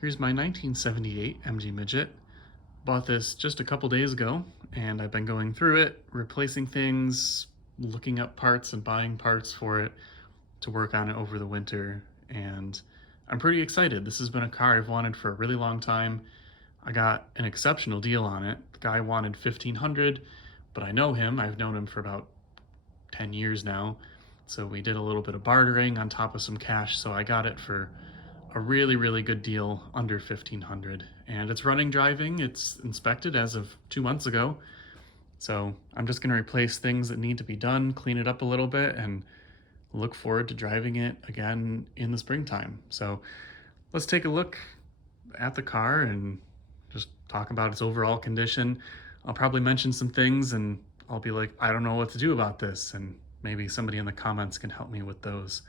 Here's my 1978 MG Midget. Bought this just a couple days ago, and I've been going through it, replacing things, looking up parts and buying parts for it to work on it over the winter, and I'm pretty excited. This has been a car I've wanted for a really long time. I got an exceptional deal on it. The guy wanted $1,500, but I know him. I've known him for about 10 years now, so we did a little bit of bartering on top of some cash, so I got it for a really good deal under $1,500, and it's running driving. It's inspected as of 2 months ago, so I'm just going to replace things that need to be done, clean it up a little bit, and look forward to driving it again in the springtime. So let's take a look at the car and just talk about its overall condition. I'll probably mention some things and I'll be like, I don't know what to do about this, and maybe somebody in the comments can help me with those.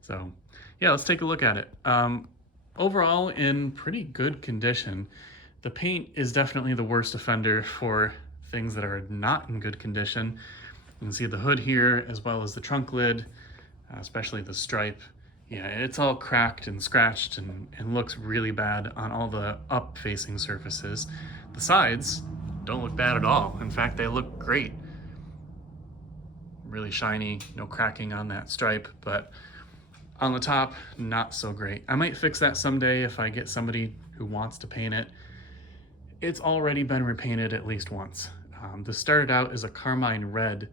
So yeah, let's take a look at it. Overall, in pretty good condition. The paint is definitely the worst offender for things that are not in good condition. You can see the hood here, as well as the trunk lid, especially the stripe. Yeah, it's all cracked and scratched and looks really bad on all the up-facing surfaces. The sides don't look bad at all. In fact, they look great. Really shiny, no cracking on that stripe, but on the top, not so great. I might fix that someday if I get somebody who wants to paint it. It's already been repainted at least once. This started out as a carmine red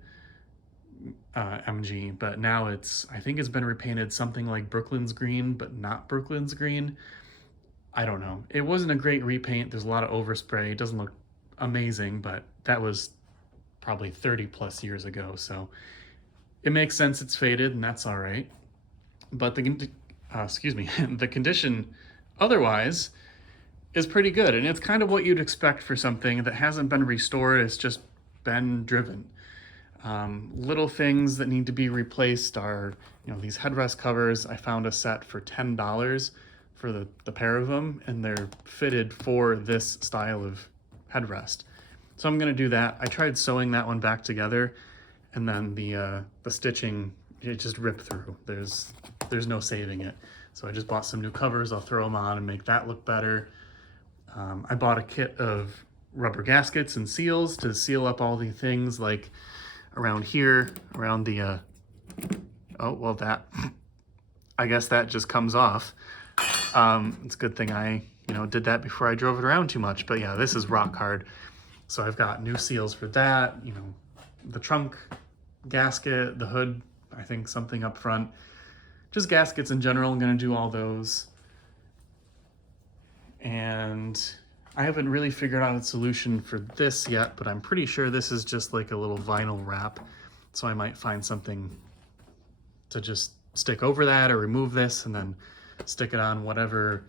MG, but now I think it's been repainted something like Brooklyn's green, but not Brooklyn's green. I don't know. It wasn't a great repaint. There's a lot of overspray. It doesn't look amazing, but that was probably 30 plus years ago, so it makes sense it's faded, and that's all right. But the condition otherwise is pretty good, and it's kind of what you'd expect for something that hasn't been restored. It's just been driven. Little things that need to be replaced are, these headrest covers. I found a set for $10 for the pair of them, and they're fitted for this style of headrest. So I'm gonna do that. I tried sewing that one back together, and then the stitching, it just ripped through. There's no saving it. So I just bought some new covers. I'll throw them on and make that look better. I bought a kit of rubber gaskets and seals to seal up all the things like around here, around the, oh, well that, I guess that just comes off. It's a good thing I, did that before I drove it around too much, but yeah, this is rock hard. So I've got new seals for that, the trunk gasket, the hood, I think something up front, just gaskets in general. I'm gonna do all those. And I haven't really figured out a solution for this yet, but I'm pretty sure this is just like a little vinyl wrap. So I might find something to just stick over that or remove this and then stick it on whatever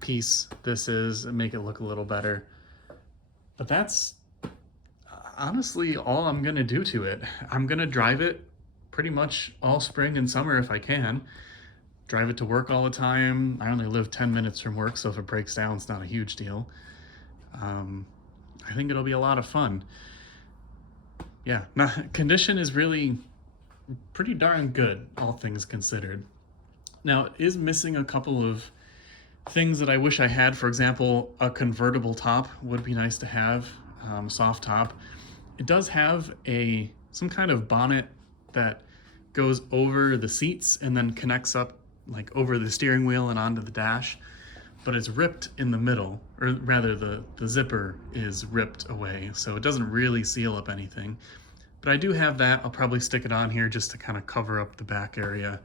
piece this is and make it look a little better. But that's honestly all I'm gonna do to it. I'm gonna drive it pretty much all spring and summer if I can. Drive it to work all the time. I only live 10 minutes from work, so if it breaks down, it's not a huge deal. I think it'll be a lot of fun. Yeah, condition is really pretty darn good, all things considered. Now, it is missing a couple of things that I wish I had. For example, a convertible top would be nice to have, soft top. It does have some kind of bonnet that goes over the seats and then connects up like over the steering wheel and onto the dash, but it's ripped in the middle, or rather the zipper is ripped away, so it doesn't really seal up anything. But I do have that. I'll probably stick it on here just to kind of cover up the back area,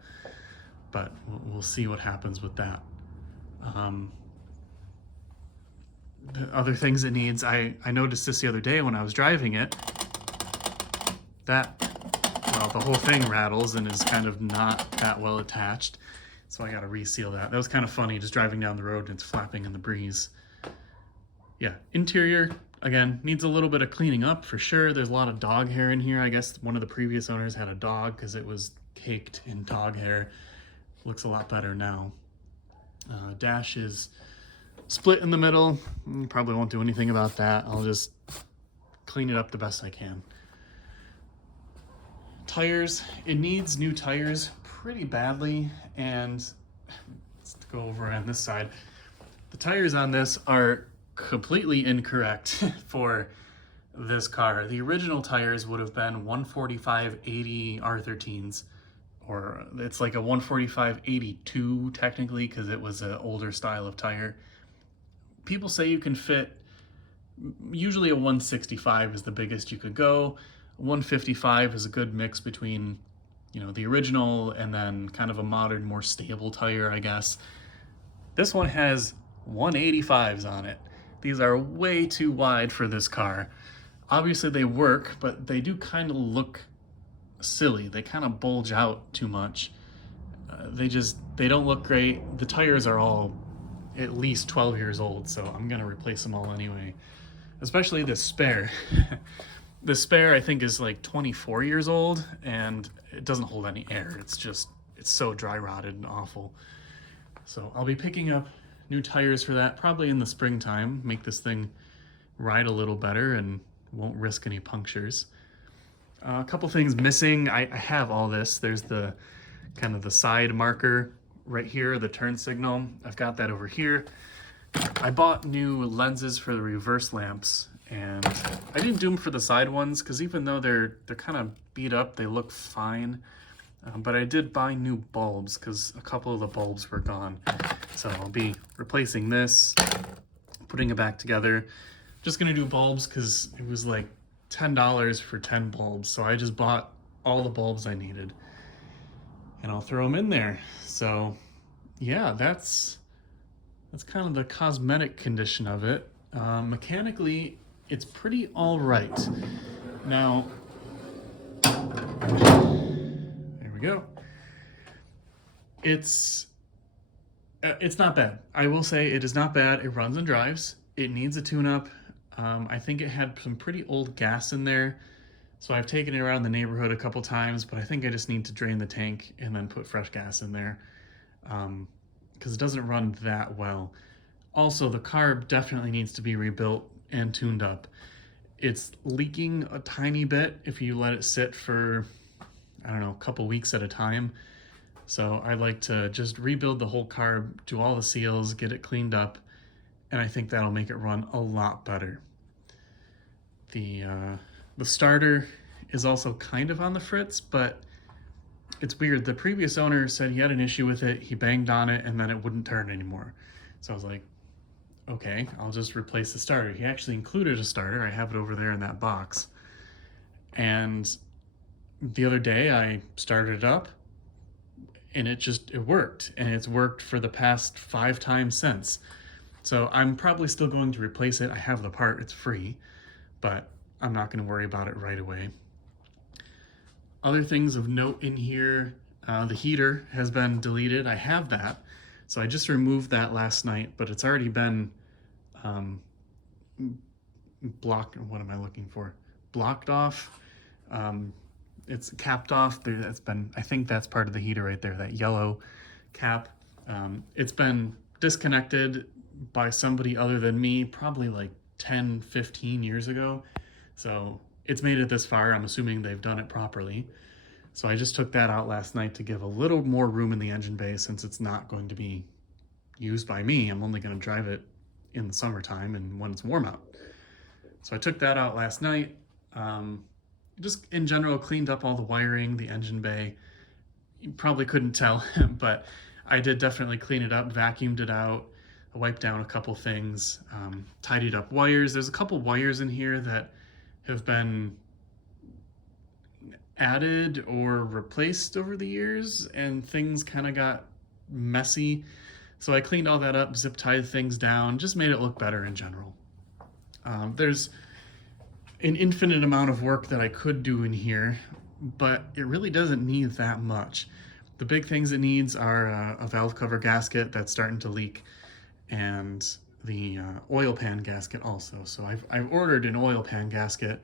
but we'll see what happens with that. The other things it needs, I noticed this the other day when I was driving it, well, the whole thing rattles and is kind of not that well attached. So I gotta reseal that. That was kind of funny, just driving down the road and it's flapping in the breeze. Yeah, interior, again, needs a little bit of cleaning up for sure. There's a lot of dog hair in here. I guess one of the previous owners had a dog because it was caked in dog hair. Looks a lot better now. Dash is split in the middle. Probably won't do anything about that. I'll just clean it up the best I can. Tires, it needs new tires pretty badly, and let's go over on this side. The tires on this are completely incorrect for this car. The original tires would have been 145/80 R13s, or it's like a 145/82 technically because it was an older style of tire. People say you can fit, usually a 165 is the biggest you could go. 155 is a good mix between, you know, the original and then kind of a modern, more stable tire, I guess. This one has 185s on it. These are way too wide for this car. Obviously they work, but they do kind of look silly. They kind of bulge out too much. They don't look great. The tires are all at least 12 years old, so I'm gonna replace them all anyway. Especially the spare. The spare I think is like 24 years old and it doesn't hold any air. It's so dry rotted and awful. So I'll be picking up new tires for that probably in the springtime, make this thing ride a little better and won't risk any punctures. A couple things missing. I have all this. There's the kind of the side marker right here, the turn signal. I've got that over here. I bought new lenses for the reverse lamps, and I didn't do them for the side ones because even though they're kind of beat up, they look fine. But I did buy new bulbs because a couple of the bulbs were gone. So I'll be replacing this, putting it back together. Just gonna do bulbs because it was like $10 for 10 bulbs. So I just bought all the bulbs I needed and I'll throw them in there. So yeah, that's kind of the cosmetic condition of it. Mechanically, it's pretty all right. Now, there we go. It's not bad. I will say it is not bad. It runs and drives. It needs a tune-up. I think it had some pretty old gas in there, so I've taken it around the neighborhood a couple times, but I think I just need to drain the tank and then put fresh gas in there, because it doesn't run that well. Also, the carb definitely needs to be rebuilt and tuned up. It's leaking a tiny bit if you let it sit for, I don't know, a couple weeks at a time. So I'd like to just rebuild the whole carb, do all the seals, get it cleaned up, and I think that'll make it run a lot better. The starter is also kind of on the fritz, but it's weird. The previous owner said he had an issue with it, he banged on it, and then it wouldn't turn anymore. So I was like, okay, I'll just replace the starter. He actually included a starter. I have it over there in that box. And the other day I started it up and it worked. And it's worked for the past 5 times since. So I'm probably still going to replace it. I have the part, it's free, but I'm not going to worry about it right away. Other things of note in here, the heater has been deleted. I have that. So I just removed that last night, but it's already been blocked. What am I looking for? Blocked off. It's capped off. That's been, I think that's part of the heater right there, that yellow cap. It's been disconnected by somebody other than me, probably like 10, 15 years ago. So it's made it this far. I'm assuming they've done it properly. So I just took that out last night to give a little more room in the engine bay since it's not going to be used by me. I'm only going to drive it in the summertime and when it's warm out. So I took that out last night. Just in general cleaned up all the wiring, the engine bay. You probably couldn't tell, but I did definitely clean it up, vacuumed it out, wiped down a couple things, tidied up wires. There's a couple wires in here that have been added or replaced over the years and things kind of got messy. So I cleaned all that up, zip tied things down, just made it look better in general. There's an infinite amount of work that I could do in here, but it really doesn't need that much. The big things it needs are a valve cover gasket that's starting to leak and the oil pan gasket also. So I've ordered an oil pan gasket.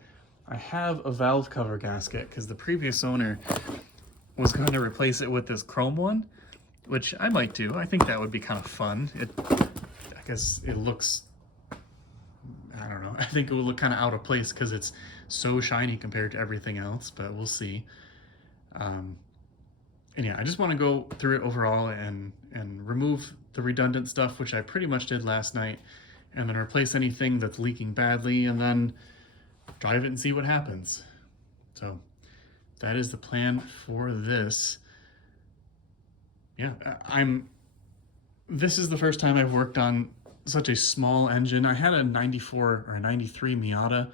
I have a valve cover gasket because the previous owner was going to replace it with this chrome one, which I might do. I think that would be kind of fun. I guess it looks, I don't know, I think it will look kind of out of place because it's so shiny compared to everything else, but we'll see. And yeah, I just want to go through it overall and remove the redundant stuff, which I pretty much did last night, and then replace anything that's leaking badly, and then drive it and see what happens. So that is the plan for this. Yeah, this is the first time I've worked on such a small engine. I had a 94 or a 93 Miata,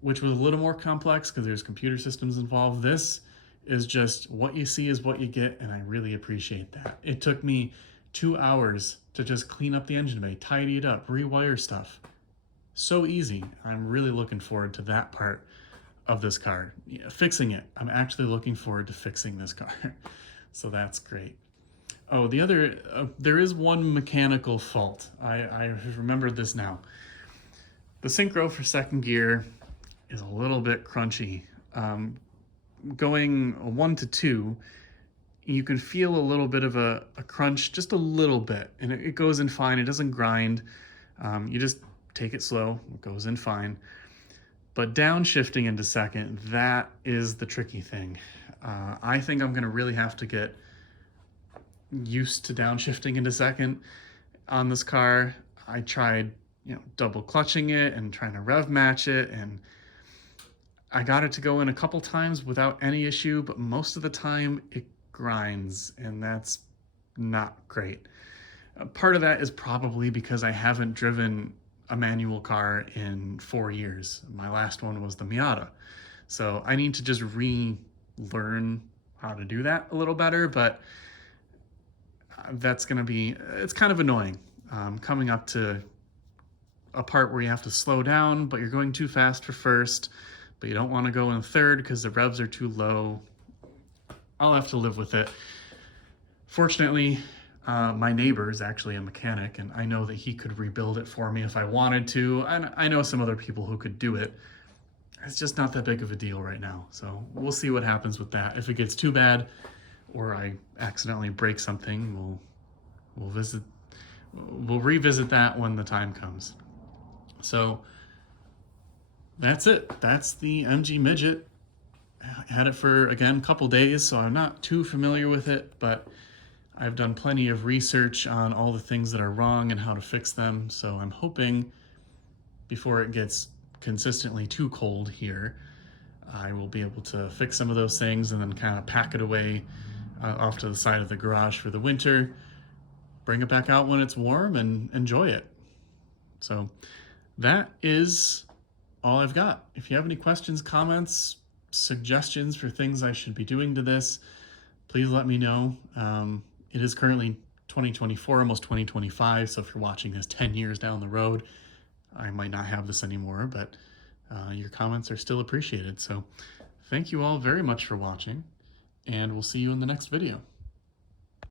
which was a little more complex because there's computer systems involved. This is just what you see is what you get, and I really appreciate that. It took me 2 hours to just clean up the engine bay, tidy it up, rewire stuff. So easy. I'm really looking forward to that part of this car. Yeah, fixing it. I'm actually looking forward to fixing this car. So that's great. Oh, the other, there is one mechanical fault. I remembered this now. The synchro for second gear is a little bit crunchy. Going 1 to 2, you can feel a little bit of a crunch, just a little bit, and it goes in fine. It doesn't grind. You just take it slow. It goes in fine. But downshifting into second, that is the tricky thing. I think I'm going to really have to get used to downshifting into second on this car. I tried, double clutching it and trying to rev match it, and I got it to go in a couple times without any issue, but most of the time it grinds, and that's not great. Part of that is probably because I haven't driven a manual car in 4 years. My last one was the Miata. So I need to just relearn how to do that a little better, but it's kind of annoying. Coming up to a part where you have to slow down, but you're going too fast for first, but you don't want to go in third because the revs are too low. I'll have to live with it. Fortunately, my neighbor is actually a mechanic, and I know that he could rebuild it for me if I wanted to. And I know some other people who could do it. It's just not that big of a deal right now. So we'll see what happens with that. If it gets too bad or I accidentally break something, we'll revisit that when the time comes. So that's it. That's the MG Midget. I had it for, again, a couple days, so I'm not too familiar with it, but I've done plenty of research on all the things that are wrong and how to fix them. So I'm hoping before it gets consistently too cold here, I will be able to fix some of those things and then kind of pack it away off to the side of the garage for the winter, bring it back out when it's warm, and enjoy it. So that is all I've got. If you have any questions, comments, suggestions for things I should be doing to this, please let me know. It is currently 2024, almost 2025, so if you're watching this 10 years down the road, I might not have this anymore, but your comments are still appreciated. So thank you all very much for watching, and we'll see you in the next video.